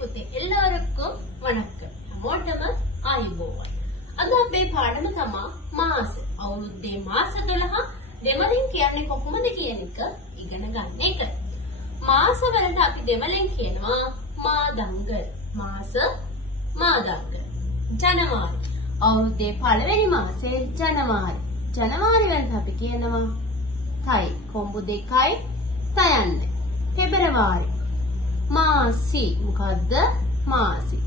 පුතේ எல்லாருக்கும் වණක්කම්. හැමෝටම ආයුබෝවන්. අද අපේ පාඩම තමයි මාස. අවුරුද්දේ මාස 12 දෙමළෙන් කියන්නේ කොහොමද කියන එක ඉගෙන ගන්න එක. මාස වලට අපි දෙමළෙන් කියනවා මාදංග. මාස මාදංග. ජනවාරි. අවුරුද්දේ පළවෙනි මාසේ ජනවාරි. ජනවාරි වලට අපි කියනවා තයි. කොඹු දෙකයි තයන්න. පෙබරවාරි. මාසි. මොකද්ද? මාසි.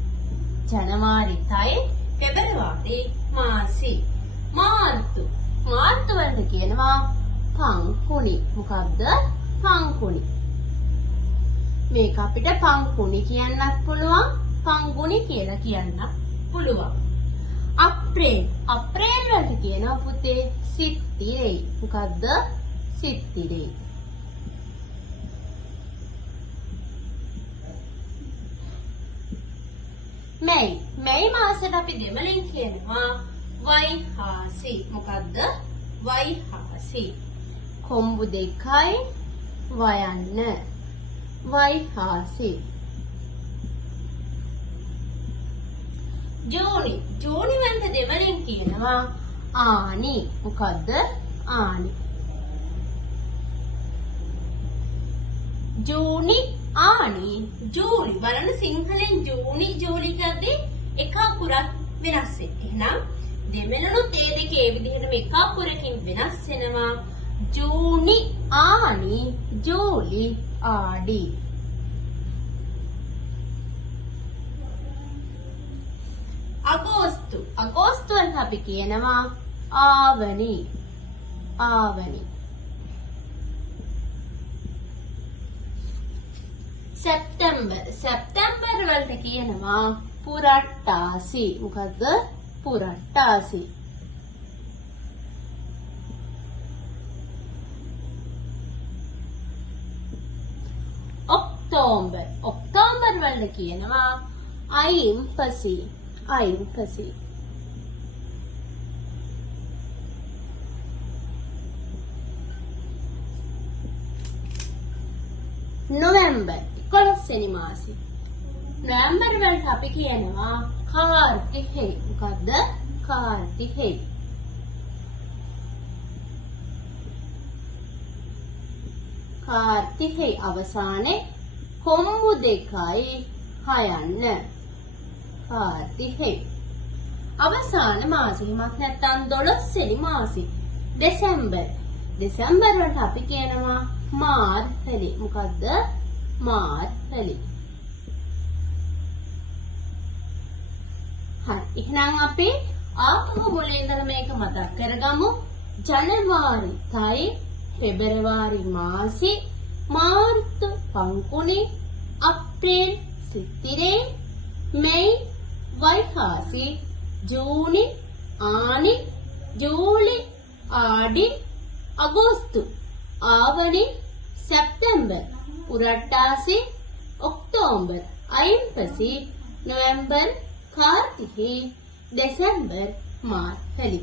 ජනවාරි තයි පෙබරවාරි මාසි. මාර්තු. මාර්තු වලට කියනවා පංකුනි. මොකද්ද? පංකුනි. මේක අපිට පංකුනි කියන්නත් පුළුවන්, පංගුනි කියලා කියන්නත් පුළුවන්. අප්‍රේල්. අප්‍රේල් වලට කියනවා පුතේ සිත්තිරේ. මොකද්ද? සිත්තිරේ. මැයි. මැයි මාසෙට අපි දෙමළෙන් කියනවා වයිහාසි. මොකද්ද? වයිහාසි. කොඹු දෙකයි වයන්න. වයිහාසි. ජූනි. ජූනි වලට දෙමළෙන් කියනවා ආනි. මොකද්ද? ආනි. ජූනි ආනි. ජූලි. බලන්න සිංහලෙන් ජූනි ජූලි කියද්දී එක අකුරක් වෙනස් වෙනවා. එහෙනම් දෙමළනුත් ඒ දෙක ඒ විදිහටම එක අකුරකින් වෙනස් වෙනවා. ජූනි ආනි ජූලි ආඩි. අගෝස්තු. අගෝස්තු වලට අපි කියනවා ආවනි. ආවනි. සැප්තැම්බර්. සැප්තැම්බර් වලට කියනවා පුරට්ටාසි. මොකද්ද? පුරට්ටාසි. ඔක්තෝබර්. ඔක්තෝබර් වලට කියනවා අයිම්පසි. අයිම්පසි. නොවැම්බර්. 11 වෙනි මාසෙ. නොවැම්බර් වලට අපි කියනවා කාර්තිකේ. මොකද්ද? කාර්තිකේ. කාර්තිකේ අවසානයේ කොම්බු දෙකයි හයන්න. කාර්තිකේ. අවසාන මාසෙ හිමත් නැත්තම් 12 වෙනි මාසෙ. දෙසැම්බර්. දෙසැම්බර් වලට අපි කියනවා මාර්ගලි. මොකද්ද? මාර්ගලි. හරි. එහෙනම් අපි ආපහු මුලින් ඉඳලා මේක මතක් කරගමු. ජනවාරි තයි පෙබරවාරි මාසි, මාර්තු පංකුනි, අප්‍රේල් සිත්තිරේ, මැයි වයිහාසි, ජූනි ආනි, ජූලි ආඩි, අගෝස්තු ආවනි, සැප්තැම්බර් පුරට්ටාසි, ඔක්තෝබර් අයිම්පසි, නොවැම්බර් කාර්තිකේ, දෙසැම්බර් මාර්ගලි.